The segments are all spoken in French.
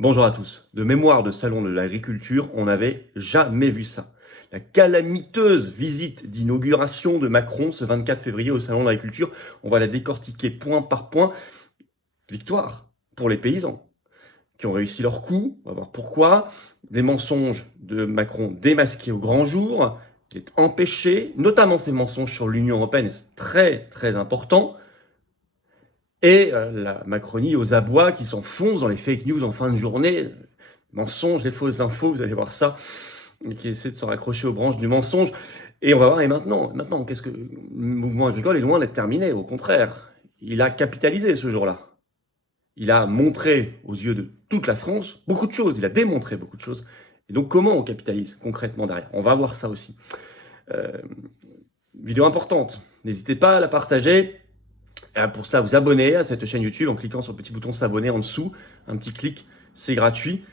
Bonjour à tous. De mémoire de salon de l'agriculture, on n'avait jamais vu ça. La calamiteuse visite d'inauguration de Macron ce 24 février au salon de l'agriculture, on va la décortiquer point par point. Victoire pour les paysans qui ont réussi leur coup, on va voir pourquoi. Des mensonges de Macron démasqués au grand jour, il est empêché, notamment ces mensonges sur l'Union européenne, et c'est très très important. Et la Macronie aux abois qui s'enfonce dans les fake news en fin de journée, mensonges, les fausses infos, vous allez voir ça, qui essaie de se raccrocher aux branches du mensonge. Et on va voir, et maintenant, qu'est-ce que le mouvement agricole est loin d'être terminé, au contraire. Il a capitalisé ce jour-là. Il a montré aux yeux de toute la France beaucoup de choses, il a démontré beaucoup de choses. Et donc comment on capitalise concrètement derrière? On va voir ça aussi. Vidéo importante, n'hésitez pas à la partager. Pour cela, vous abonner à cette chaîne YouTube en cliquant sur le petit bouton s'abonner en dessous. Un petit clic, c'est gratuit.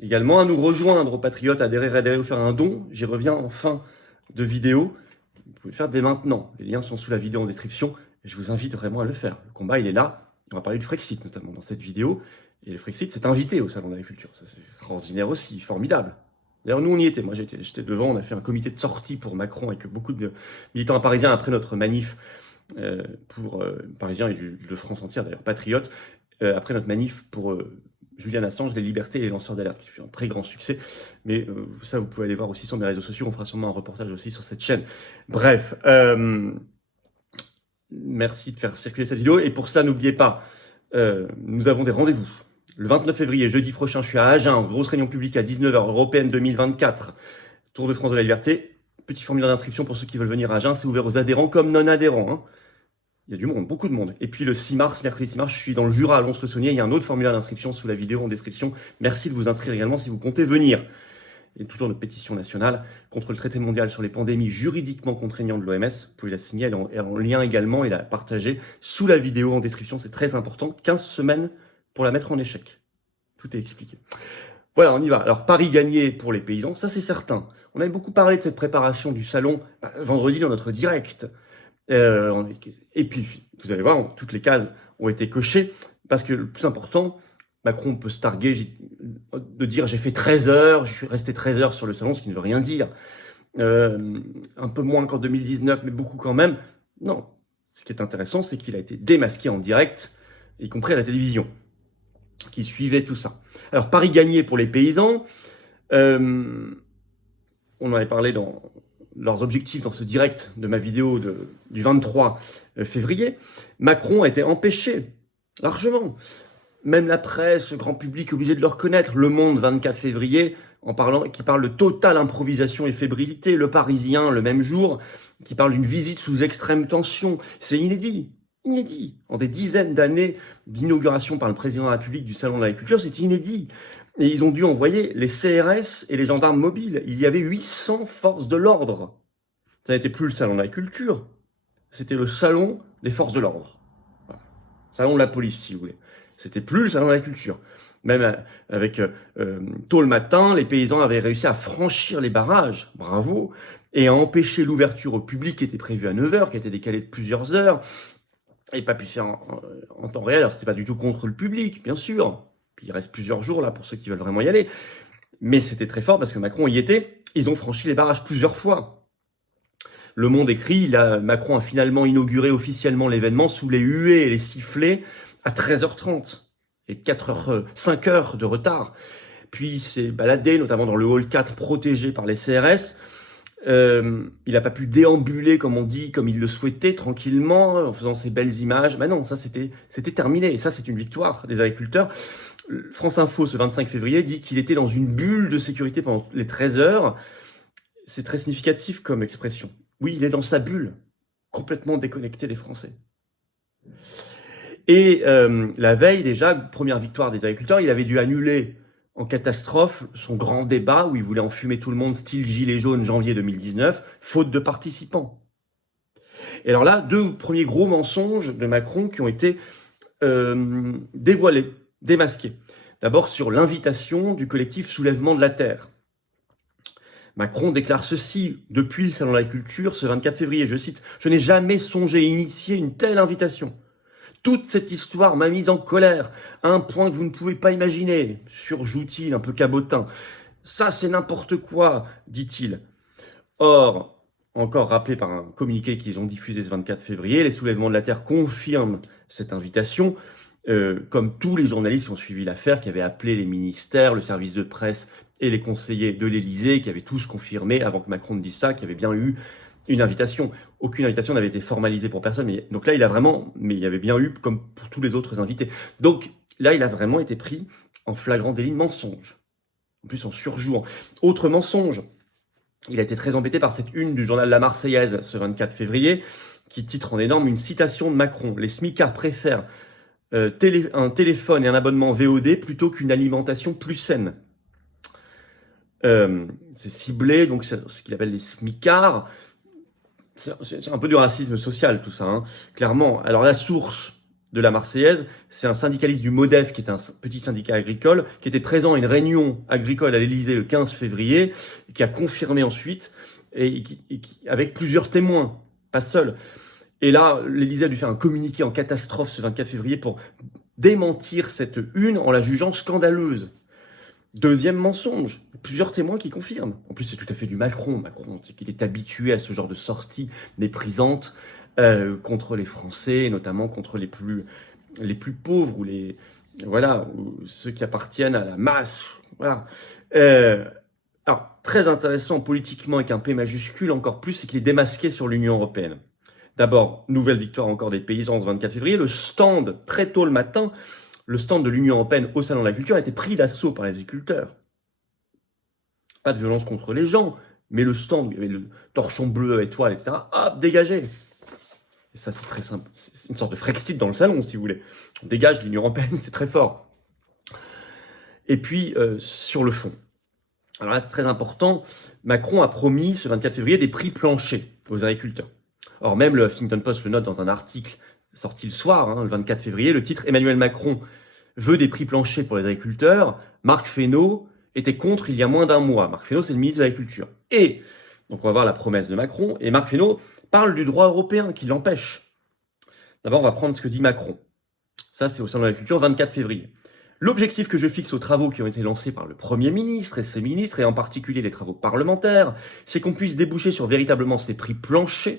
Également à nous rejoindre aux Patriotes, adhérer ou faire un don. J'y reviens en fin de vidéo. Vous pouvez le faire dès maintenant. Les liens sont sous la vidéo en description. Et je vous invite vraiment à le faire. Le combat, il est là. On va parler du Frexit notamment dans cette vidéo. Et le Frexit, c'est invité au Salon de l'Agriculture. Ça, c'est extraordinaire aussi, formidable. D'ailleurs, nous, on y était. Moi, j'étais devant. On a fait un comité de sortie pour Macron avec beaucoup de militants parisiens après notre manif pour Parisiens et de France entière, d'ailleurs, patriotes, après notre manif pour Julian Assange, les libertés et les lanceurs d'alerte, qui fut un très grand succès. Mais ça, vous pouvez aller voir aussi sur mes réseaux sociaux. On fera sûrement un reportage aussi sur cette chaîne. Bref, merci de faire circuler cette vidéo. Et pour cela, n'oubliez pas, nous avons des rendez-vous. Le 29 février, jeudi prochain, je suis à Agen, grosse réunion publique à 19h, européenne 2024, Tour de France de la liberté. Petit formulaire d'inscription pour ceux qui veulent venir à Agen, c'est ouvert aux adhérents comme non-adhérents. Hein. Il y a du monde, beaucoup de monde. Et puis le 6 mars, mercredi 6 mars, je suis dans le Jura à Lons-le-Saunier. Il y a un autre formulaire d'inscription sous la vidéo en description. Merci de vous inscrire également si vous comptez venir. Il y a toujours notre pétition nationale contre le traité mondial sur les pandémies juridiquement contraignant de l'OMS. Vous pouvez la signer, elle est en lien également et la partager sous la vidéo en description. C'est très important. 15 semaines pour la mettre en échec. Tout est expliqué. Voilà, on y va. Alors, Paris gagné pour les paysans, ça c'est certain. On avait beaucoup parlé de cette préparation du salon vendredi dans notre direct. Et puis, vous allez voir, toutes les cases ont été cochées, parce que le plus important, Macron peut se targuer de dire j'ai fait 13 heures, je suis resté 13 heures sur le salon, ce qui ne veut rien dire. Un peu moins qu'en 2019, mais beaucoup quand même. Non, ce qui est intéressant, c'est qu'il a été démasqué en direct, y compris à la télévision, qui suivait tout ça. Alors, Paris gagné pour les paysans, on en avait parlé dans leurs objectifs dans ce direct de ma vidéo du 23 février. Macron a été empêché, largement. Même la presse, le grand public est obligé de le reconnaître. Le Monde, 24 février, qui parle de totale improvisation et fébrilité. Le Parisien, le même jour, qui parle d'une visite sous extrême tension. C'est inédit. Inédit. En des dizaines d'années d'inauguration par le président de la République du Salon de l'Agriculture, c'est inédit. Et ils ont dû envoyer les CRS et les gendarmes mobiles. Il y avait 800 forces de l'ordre. Ça n'était plus le Salon de l'Agriculture, c'était le Salon des forces de l'ordre. Voilà. Salon de la police, si vous voulez. C'était plus le Salon de l'Agriculture. Même avec tôt le matin, les paysans avaient réussi à franchir les barrages, bravo, et à empêcher l'ouverture au public qui était prévue à 9h, qui a été décalée de plusieurs heures, et pas pu se faire en temps réel. Alors, c'était pas du tout contre le public, bien sûr. Puis il reste plusieurs jours là pour ceux qui veulent vraiment y aller. Mais c'était très fort parce que Macron y était. Ils ont franchi les barrages plusieurs fois. Le Monde écrit, Macron a finalement inauguré officiellement l'événement sous les huées et les sifflets à 13h30. Et 5 heures de retard. Puis il s'est baladé, notamment dans le hall 4 protégé par les CRS. Il n'a pas pu déambuler, comme on dit, comme il le souhaitait, tranquillement, en faisant ces belles images. Ben non, ça c'était terminé. Et ça, c'est une victoire des agriculteurs. France Info, ce 25 février, dit qu'il était dans une bulle de sécurité pendant les 13 heures. C'est très significatif comme expression. Oui, il est dans sa bulle, complètement déconnecté des Français. Et la veille, déjà, première victoire des agriculteurs, il avait dû annuler en catastrophe son grand débat où il voulait enfumer tout le monde, style gilet jaune, janvier 2019, faute de participants. Et alors là, 2 premiers gros mensonges de Macron qui ont été dévoilés, démasqués. D'abord sur l'invitation du collectif Soulèvement de la Terre. Macron déclare ceci depuis le Salon de l'Agriculture ce 24 février, je cite « Je n'ai jamais songé initier une telle invitation. Toute cette histoire m'a mise en colère, à un point que vous ne pouvez pas imaginer, surjoue-t-il, un peu cabotin. Ça, c'est n'importe quoi, dit-il. Or, encore rappelé par un communiqué qu'ils ont diffusé ce 24 février, les soulèvements de la Terre confirment cette invitation, comme tous les journalistes qui ont suivi l'affaire, qui avaient appelé les ministères, le service de presse et les conseillers de l'Élysée, qui avaient tous confirmé, avant que Macron ne dise ça, qu'il y avait bien eu une invitation. Aucune invitation n'avait été formalisée pour personne. Donc là, il y avait bien eu, comme pour tous les autres invités. Donc là, il a vraiment été pris en flagrant délit de mensonge. En plus, en surjouant. Autre mensonge. Il a été très embêté par cette une du journal La Marseillaise, ce 24 février, qui titre en énorme une citation de Macron. Les smicards préfèrent un téléphone et un abonnement VOD plutôt qu'une alimentation plus saine. C'est ciblé, donc c'est ce qu'il appelle les smicards. C'est un peu du racisme social, tout ça, hein, clairement. Alors la source de la Marseillaise, c'est un syndicaliste du MODEF, qui est un petit syndicat agricole, qui était présent à une réunion agricole à l'Élysée le 15 février, et qui a confirmé ensuite, avec plusieurs témoins, pas seul. Et là, l'Élysée a dû faire un communiqué en catastrophe ce 24 février pour démentir cette une en la jugeant scandaleuse. Deuxième mensonge, plusieurs témoins qui confirment. En plus, c'est tout à fait du Macron. Macron, c'est qu'il est habitué à ce genre de sorties méprisantes contre les Français, notamment contre les plus pauvres ou ceux qui appartiennent à la masse. Voilà. Alors, très intéressant politiquement avec un P majuscule encore plus, c'est qu'il est démasqué sur l'Union européenne. D'abord, nouvelle victoire encore des paysans ce 24 février. Le stand, très tôt le matin, le stand de l'Union européenne au Salon de la Culture a été pris d'assaut par les agriculteurs. Pas de violence contre les gens, mais le stand, il y avait le torchon bleu à étoiles, etc. Hop, dégagé. Et ça, c'est très simple. C'est une sorte de Frexit dans le salon, si vous voulez. On dégage l'Union européenne, c'est très fort. Et puis, sur le fond. Alors là, c'est très important. Macron a promis, ce 24 février, des prix planchers aux agriculteurs. Or, même le Huffington Post le note dans un article sorti le soir, le 24 février, le titre « Emmanuel Macron veut des prix planchers pour les agriculteurs ». Marc Fesneau était contre il y a moins d'un mois. Marc Fesneau, c'est le ministre de l'Agriculture. Et, donc on va voir la promesse de Macron, et Marc Fesneau parle du droit européen qui l'empêche. D'abord, on va prendre ce que dit Macron. Ça, c'est au Salon de l'Agriculture, 24 février. L'objectif que je fixe aux travaux qui ont été lancés par le Premier ministre et ses ministres, et en particulier les travaux parlementaires, c'est qu'on puisse déboucher sur véritablement ces prix planchers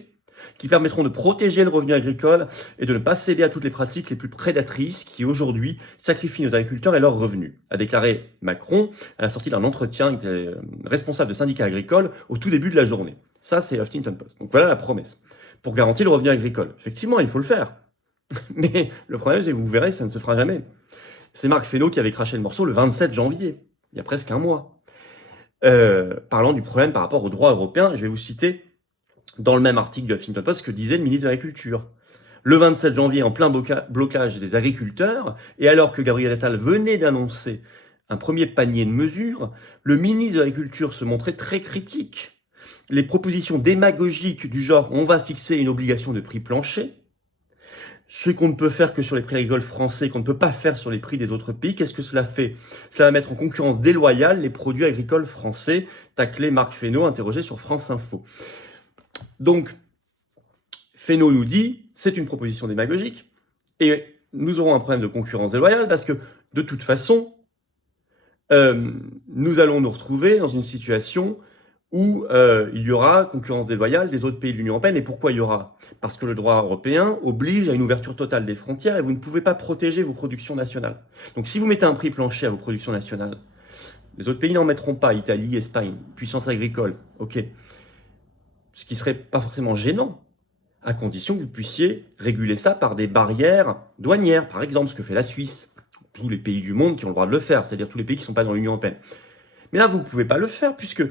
qui permettront de protéger le revenu agricole et de ne pas céder à toutes les pratiques les plus prédatrices qui aujourd'hui sacrifient nos agriculteurs et leurs revenus, a déclaré Macron à la sortie d'un entretien avec les responsables de syndicats agricoles au tout début de la journée. Ça, c'est Huffington Post. Donc voilà la promesse. Pour garantir le revenu agricole. Effectivement, il faut le faire. Mais le problème, c'est que vous verrez, ça ne se fera jamais. C'est Marc Fesneau qui avait craché le morceau le 27 janvier, il y a presque un mois, parlant du problème par rapport au droit européen. Je vais vous citer dans le même article de Huffington Post ce que disait le ministre de l'Agriculture. Le 27 janvier, en plein blocage des agriculteurs, et alors que Gabriel Attal venait d'annoncer un premier panier de mesures, le ministre de l'Agriculture se montrait très critique. Les propositions démagogiques du genre « on va fixer une obligation de prix plancher », ce qu'on ne peut faire que sur les prix agricoles français, qu'on ne peut pas faire sur les prix des autres pays, qu'est-ce que cela fait? Cela va mettre en concurrence déloyale les produits agricoles français, taclé Marc Fesneau, interrogé sur France Info. Donc, Fesneau nous dit, c'est une proposition démagogique, et nous aurons un problème de concurrence déloyale, parce que, de toute façon, nous allons nous retrouver dans une situation où il y aura concurrence déloyale des autres pays de l'Union européenne. Et pourquoi il y aura? Parce que le droit européen oblige à une ouverture totale des frontières et vous ne pouvez pas protéger vos productions nationales. Donc si vous mettez un prix plancher à vos productions nationales, les autres pays n'en mettront pas, Italie, Espagne, puissance agricole, ok. Ce qui serait pas forcément gênant, à condition que vous puissiez réguler ça par des barrières douanières, par exemple, ce que fait la Suisse, tous les pays du monde qui ont le droit de le faire, c'est-à-dire tous les pays qui ne sont pas dans l'Union européenne. Mais là, vous ne pouvez pas le faire puisque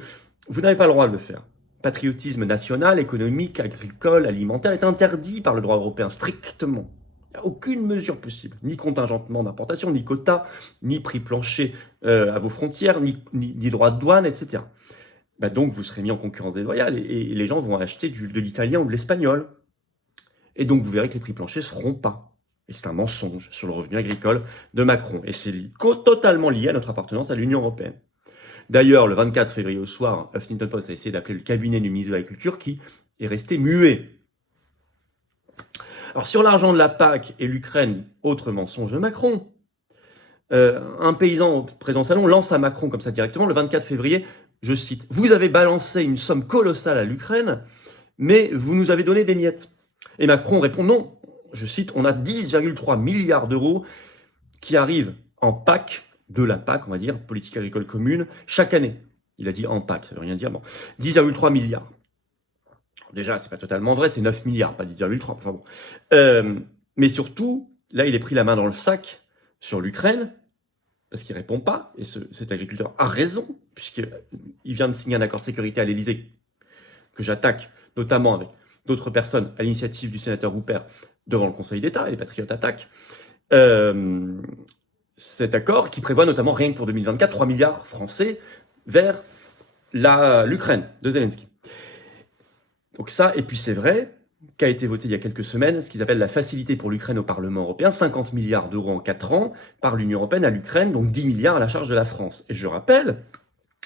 vous n'avez pas le droit de le faire. Patriotisme national, économique, agricole, alimentaire est interdit par le droit européen, strictement. Il n'y a aucune mesure possible, ni contingentement d'importation, ni quota, ni prix plancher à vos frontières, ni droit de douane, etc. Donc vous serez mis en concurrence déloyale et les gens vont acheter de l'italien ou de l'espagnol. Et donc vous verrez que les prix planchers ne se feront pas. Et c'est un mensonge sur le revenu agricole de Macron. Et c'est totalement lié à notre appartenance à l'Union européenne. D'ailleurs, le 24 février au soir, Huffington Post a essayé d'appeler le cabinet du ministre de l'Agriculture qui est resté muet. Alors sur l'argent de la PAC et l'Ukraine, autre mensonge de Macron. Un paysan présent au salon lance à Macron comme ça directement le 24 février, je cite, « Vous avez balancé une somme colossale à l'Ukraine, mais vous nous avez donné des miettes. » Et Macron répond, non, je cite, « On a 10,3 milliards d'euros qui arrivent en PAC, de la PAC, on va dire, politique agricole commune, chaque année. » Il a dit en PAC, ça veut rien dire, bon. 10,3 milliards. Alors déjà, c'est pas totalement vrai, c'est 9 milliards, pas 10,3, enfin bon. Mais surtout, là, il est pris la main dans le sac sur l'Ukraine, parce qu'il ne répond pas, et cet agriculteur a raison, puisqu'il vient de signer un accord de sécurité à l'Élysée, que j'attaque, notamment avec d'autres personnes, à l'initiative du sénateur Houpert, devant le Conseil d'État, et les Patriotes attaquent. Cet accord qui prévoit notamment, rien que pour 2024, 3 milliards français vers l'Ukraine de Zelensky. Donc ça, et puis c'est vrai, qu'a été voté il y a quelques semaines, ce qu'ils appellent la facilité pour l'Ukraine au Parlement européen, 50 milliards d'euros en 4 ans par l'Union européenne à l'Ukraine, donc 10 milliards à la charge de la France. Et je rappelle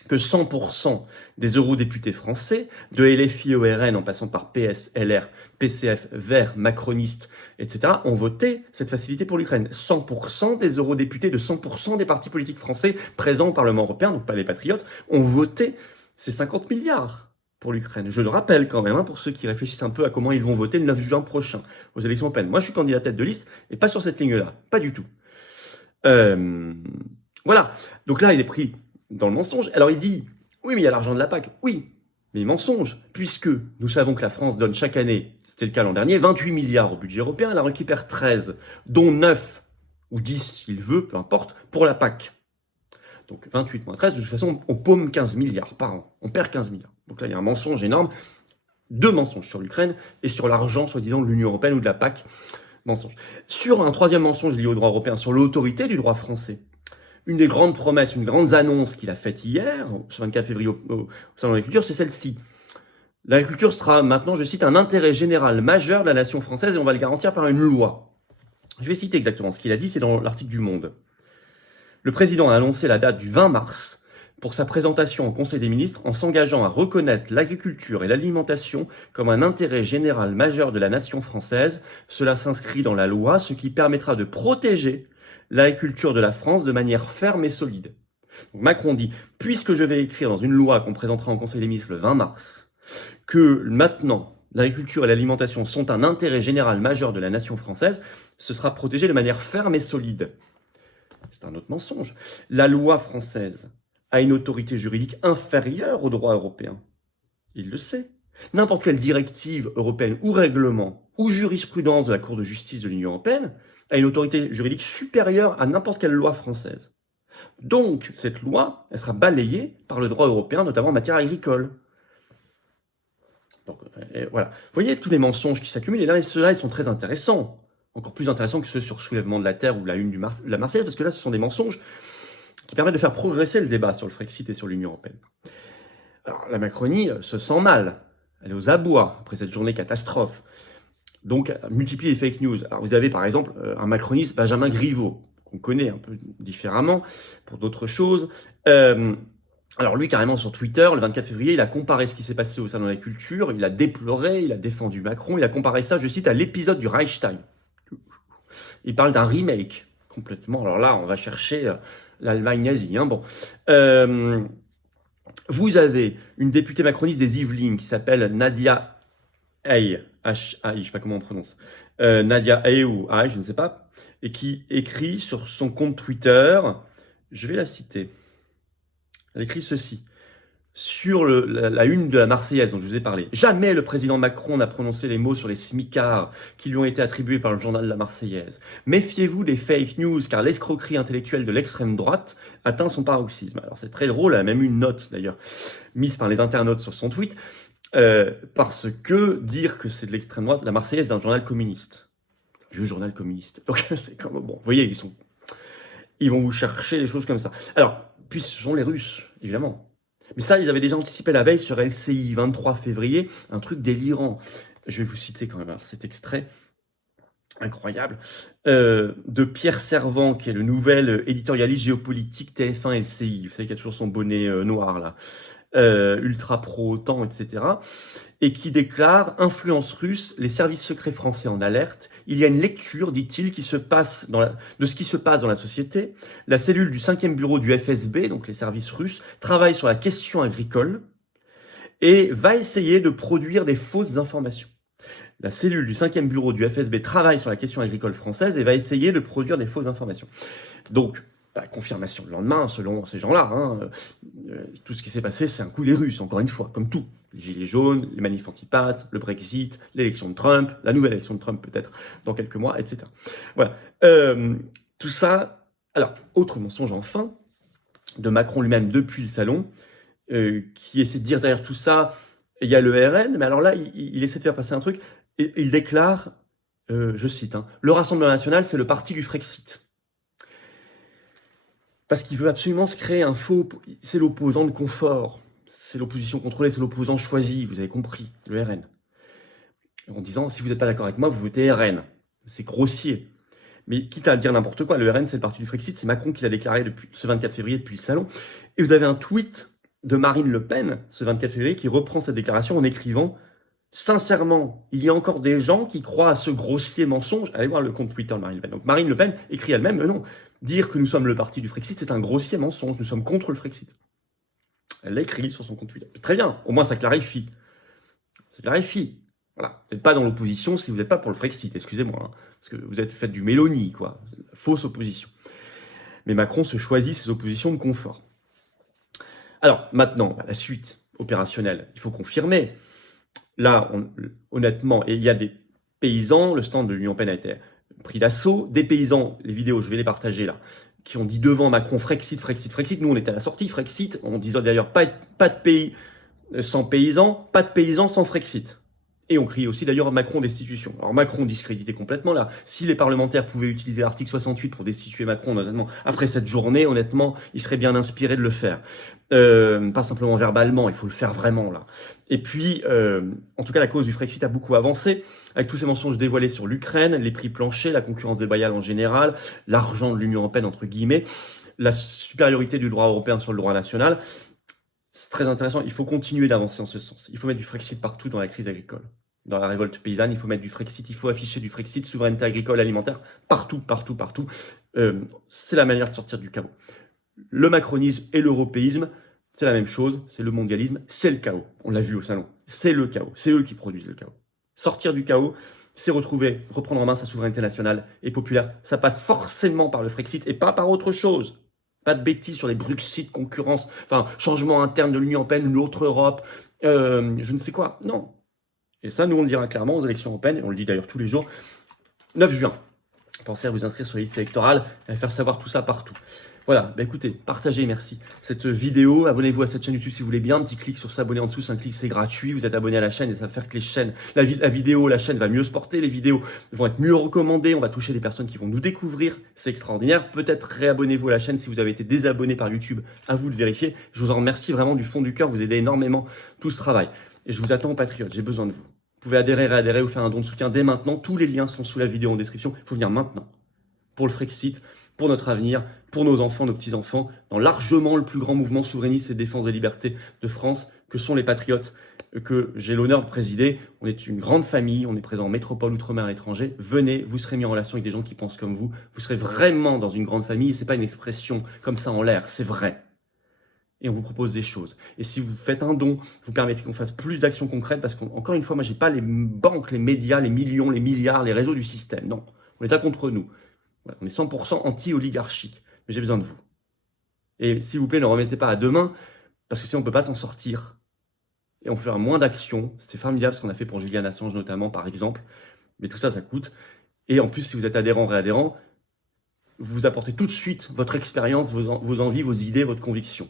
que 100% des eurodéputés français, de LFI au RN en passant par PS, LR, PCF, Verts, macronistes, etc., ont voté cette facilité pour l'Ukraine. 100% des eurodéputés de 100% des partis politiques français présents au Parlement européen, donc pas les patriotes, ont voté ces 50 milliards pour l'Ukraine. Je le rappelle quand même, pour ceux qui réfléchissent un peu à comment ils vont voter le 9 juin prochain aux élections européennes. Moi, je suis candidat tête de liste et pas sur cette ligne-là, pas du tout. Voilà, donc là, il est pris dans le mensonge. Alors il dit, oui, mais il y a l'argent de la PAC. Oui, mais mensonge, puisque nous savons que la France donne chaque année, c'était le cas l'an dernier, 28 milliards au budget européen, elle en récupère 13, dont 9 ou 10, s'il veut, peu importe, pour la PAC. Donc 28 moins 13, de toute façon, on paume 15 milliards par an. On perd 15 milliards. Donc là, il y a un mensonge énorme. 2 mensonges sur l'Ukraine et sur l'argent, soi-disant, de l'Union européenne ou de la PAC. Mensonge. Sur un troisième mensonge lié au droit européen, sur l'autorité du droit français. Une des grandes promesses, une grande annonce qu'il a faite hier, ce 24 février au Salon de l'Agriculture, c'est celle-ci. L'agriculture sera maintenant, je cite, un intérêt général majeur de la nation française et on va le garantir par une loi. Je vais citer exactement ce qu'il a dit, c'est dans l'article du Monde. Le président a annoncé la date du 20 mars pour sa présentation au Conseil des ministres en s'engageant à reconnaître l'agriculture et l'alimentation comme un intérêt général majeur de la nation française. Cela s'inscrit dans la loi, ce qui permettra de protéger l'agriculture de la France de manière ferme et solide. Donc Macron dit, puisque je vais écrire dans une loi qu'on présentera au Conseil des ministres le 20 mars, que maintenant l'agriculture et l'alimentation sont un intérêt général majeur de la nation française, ce sera protégé de manière ferme et solide. C'est un autre mensonge. La loi française a une autorité juridique inférieure au droit européen. Il le sait. N'importe quelle directive européenne ou règlement ou jurisprudence de la Cour de justice de l'Union européenne a une autorité juridique supérieure à n'importe quelle loi française. Donc, cette loi, elle sera balayée par le droit européen, notamment en matière agricole. Donc, voilà. Vous voyez tous les mensonges qui s'accumulent, et là, ceux-là, ils sont très intéressants. Encore plus intéressants que ceux sur soulèvement de la Terre ou la une de la Marseillaise, parce que là, ce sont des mensonges qui permettent de faire progresser le débat sur le Frexit et sur l'Union européenne. Alors, la Macronie se sent mal. Elle est aux abois après cette journée catastrophe. Donc, multiplie les fake news. Alors, vous avez par exemple un macroniste, Benjamin Griveaux, qu'on connaît un peu différemment pour d'autres choses. Alors lui, carrément, sur Twitter, le 24 février, il a comparé ce qui s'est passé au Salon de la Culture, il a déploré, il a défendu Macron, il a comparé ça, je cite, à l'épisode du Reichstag. Il parle d'un remake, complètement. Alors là, on va chercher l'Allemagne nazie. Bon. Vous avez une députée macroniste des Yvelines qui s'appelle Nadia Hay, H-A-I, je sais pas comment on prononce, Nadia Hay ou Hay, je ne sais pas, et qui écrit sur son compte Twitter, je vais la citer, elle écrit ceci, sur la une de la Marseillaise dont je vous ai parlé. Jamais le président Macron n'a prononcé les mots sur les smicards qui lui ont été attribués par le journal de la Marseillaise. Méfiez-vous des fake news, car l'escroquerie intellectuelle de l'extrême droite atteint son paroxysme. Alors c'est très drôle, elle a même eu une note d'ailleurs, mise par les internautes sur son tweet, parce que dire que c'est de l'extrême droite, la Marseillaise est un journal communiste. Vieux journal communiste. Donc c'est comme, bon, vous voyez, ils vont vous chercher des choses comme ça. Alors, puis ce sont les Russes, évidemment. Mais ça, ils avaient déjà anticipé la veille sur LCI, 23 février, un truc délirant. Je vais vous citer quand même cet extrait incroyable de Pierre Servant, qui est le nouvel éditorialiste géopolitique TF1 LCI. Vous savez qu'il a toujours son bonnet noir là. ultra pro-OTAN, etc., et qui déclare « Influence russe, les services secrets français en alerte. Il y a une lecture, dit-il, de ce qui se passe dans la société. La cellule du 5e bureau du FSB, donc les services russes, travaille sur la question agricole et va essayer de produire des fausses informations. La cellule du 5e bureau du FSB travaille sur la question agricole française et va essayer de produire des fausses informations. » Donc, confirmation le lendemain, selon ces gens-là. Tout ce qui s'est passé, c'est un coup des Russes, encore une fois, comme tout. Les gilets jaunes, les manifs anti-pass, le Brexit, l'élection de Trump, la nouvelle élection de Trump peut-être dans quelques mois, etc. Voilà. Tout ça. Alors, autre mensonge enfin, de Macron lui-même depuis le salon, qui essaie de dire derrière tout ça, il y a le RN, mais alors là, il essaie de faire passer un truc, et il déclare, je cite, le Rassemblement national, c'est le parti du Frexit. Parce qu'il veut absolument se créer un faux... C'est l'opposant de confort. C'est l'opposition contrôlée, c'est l'opposant choisi, vous avez compris, le RN. En disant, si vous n'êtes pas d'accord avec moi, vous votez RN. C'est grossier. Mais quitte à dire n'importe quoi, le RN, c'est le parti du Frexit, c'est Macron qui l'a déclaré depuis ce 24 février, depuis le salon. Et vous avez un tweet de Marine Le Pen, ce 24 février, qui reprend cette déclaration en écrivant « Sincèrement, il y a encore des gens qui croient à ce grossier mensonge. » Allez voir le compte Twitter de Marine Le Pen. Donc Marine Le Pen écrit elle-même, non. Dire que nous sommes le parti du Frexit, c'est un grossier mensonge. Nous sommes contre le Frexit. Elle l'a écrit sur son compte Twitter. Très bien, au moins ça clarifie. Ça clarifie. Voilà. Vous n'êtes pas dans l'opposition si vous n'êtes pas pour le Frexit, excusez-moi. Parce que vous êtes fait du Mélanie, quoi. Fausse opposition. Mais Macron se choisit ses oppositions de confort. Alors, maintenant, la suite opérationnelle, il faut confirmer. Là, honnêtement, et il y a des paysans, le stand de l'Union européenne a été pris d'assaut. Des paysans, les vidéos, je vais les partager là, qui ont dit devant Macron Frexit, Frexit, Frexit. Nous, on était à la sortie Frexit. On disait d'ailleurs pas de pays sans paysans, pas de paysans sans Frexit. Et on criait aussi d'ailleurs à Macron destitution. Alors Macron discrédité complètement là. Si les parlementaires pouvaient utiliser l'article 68 pour destituer Macron, honnêtement, après cette journée, honnêtement, il serait bien inspiré de le faire. Pas simplement verbalement, il faut le faire vraiment là. Et puis, en tout cas, la cause du Frexit a beaucoup avancé, avec tous ces mensonges dévoilés sur l'Ukraine, les prix planchers, la concurrence déloyale en général, l'argent de l'Union européenne, entre guillemets, la supériorité du droit européen sur le droit national. C'est très intéressant, il faut continuer d'avancer en ce sens. Il faut mettre du Frexit partout dans la crise agricole. Dans la révolte paysanne, il faut mettre du Frexit, il faut afficher du Frexit, souveraineté agricole, alimentaire, partout, partout, partout. C'est la manière de sortir du chaos. Le macronisme et l'européisme, c'est la même chose, c'est le mondialisme, c'est le chaos. On l'a vu au salon, c'est le chaos, c'est eux qui produisent le chaos. Sortir du chaos, c'est reprendre en main sa souveraineté nationale et populaire. Ça passe forcément par le Frexit et pas par autre chose. Pas de bêtises sur les Bruxit, concurrence, enfin, changement interne de l'Union européenne, l'autre Europe, je ne sais quoi. Non. Et ça, nous, on le dira clairement aux élections européennes, et on le dit d'ailleurs tous les jours. 9 juin. Pensez à vous inscrire sur les listes électorales et à faire savoir tout ça partout. Voilà, écoutez, partagez, merci, cette vidéo. Abonnez-vous à cette chaîne YouTube si vous voulez bien. Un petit clic sur s'abonner en dessous, c'est un clic, c'est gratuit. Vous êtes abonné à la chaîne et ça va faire que les chaînes, la chaîne va mieux se porter. Les vidéos vont être mieux recommandées. On va toucher des personnes qui vont nous découvrir. C'est extraordinaire. Peut-être réabonnez-vous à la chaîne si vous avez été désabonné par YouTube. À vous de vérifier. Je vous en remercie vraiment du fond du cœur. Vous aidez énormément tout ce travail. Et je vous attends, patriotes. J'ai besoin de vous. Vous pouvez adhérer, réadhérer ou faire un don de soutien dès maintenant. Tous les liens sont sous la vidéo en description. Il faut venir maintenant. Pour le Frexit, pour notre avenir, pour nos enfants, nos petits-enfants, dans largement le plus grand mouvement souverainiste et défense des libertés de France, que sont les patriotes, que j'ai l'honneur de présider. On est une grande famille, on est présent en métropole, outre-mer, à l'étranger. Venez, vous serez mis en relation avec des gens qui pensent comme vous. Vous serez vraiment dans une grande famille. C'est pas une expression comme ça en l'air, c'est vrai. Et on vous propose des choses. Et si vous faites un don, vous permettez qu'on fasse plus d'actions concrètes, parce qu'encore une fois, moi, j'ai pas les banques, les médias, les millions, les milliards, les réseaux du système. Non, on les a contre nous. Voilà, on est 100% anti-oligarchique. Mais j'ai besoin de vous. Et s'il vous plaît, ne remettez pas à demain, parce que sinon on ne peut pas s'en sortir. Et on fera moins d'actions. C'était formidable ce qu'on a fait pour Julian Assange notamment, par exemple. Mais tout ça, ça coûte. Et en plus, si vous êtes adhérent, réadhérent, vous apportez tout de suite votre expérience, vos envies, vos idées, votre conviction.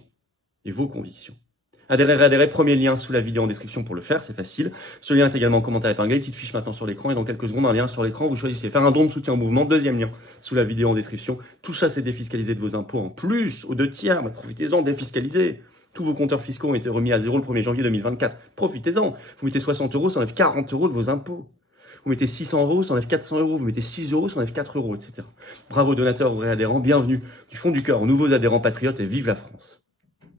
Et vos convictions. Adhérez, réadhérez, premier lien sous la vidéo en description pour le faire, c'est facile. Ce lien est également en commentaire épinglé, petite fiche maintenant sur l'écran, et dans quelques secondes, un lien sur l'écran, vous choisissez faire un don de soutien au mouvement, deuxième lien sous la vidéo en description. Tout ça, c'est défiscalisé de vos impôts en plus, aux 2/3, bah, profitez-en, défiscalisez. Tous vos compteurs fiscaux ont été remis à zéro le 1er janvier 2024. Profitez-en. Vous mettez 60 €, ça enlève 40 € de vos impôts. Vous mettez 600 €, ça enlève 400 €. Vous mettez 6 €, ça enlève 4 €, etc. Bravo donateurs ou réadhérents, bienvenue du fond du cœur aux nouveaux adhérents patriotes et vive la France.